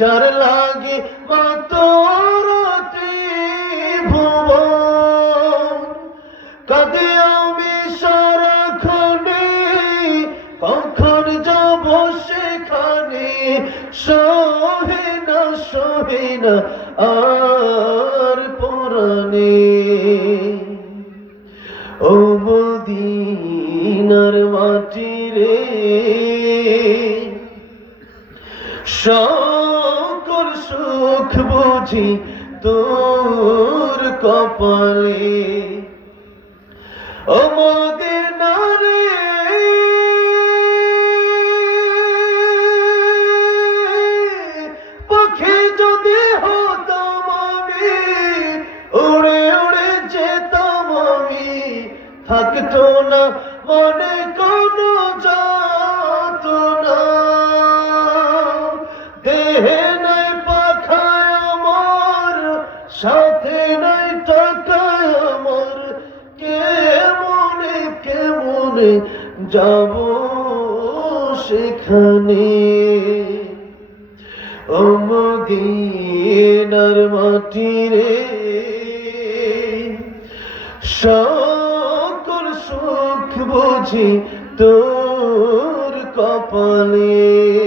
যার লাগে মা তোর ভুবন। কাঁদে আমি সারাক্ষণে, কখন যাব সেখানে? সহে না সহে না, আর পরাণে। ও মদিনার মাটি রে সকল সুখ বুঝি তোর কপালে। ও মদিনারে। পাখি যদি হতাম আমি উড়ে উড়ে যেতাম আমি। থাকতো না মনে কোনো যাত না দেহে সাথে নাই টাকায় আমার। কে মনে কে মনে যাব সেখানে? ও মদিনার মাটি রে। সকল সুখ বুঝি তোর কপালে।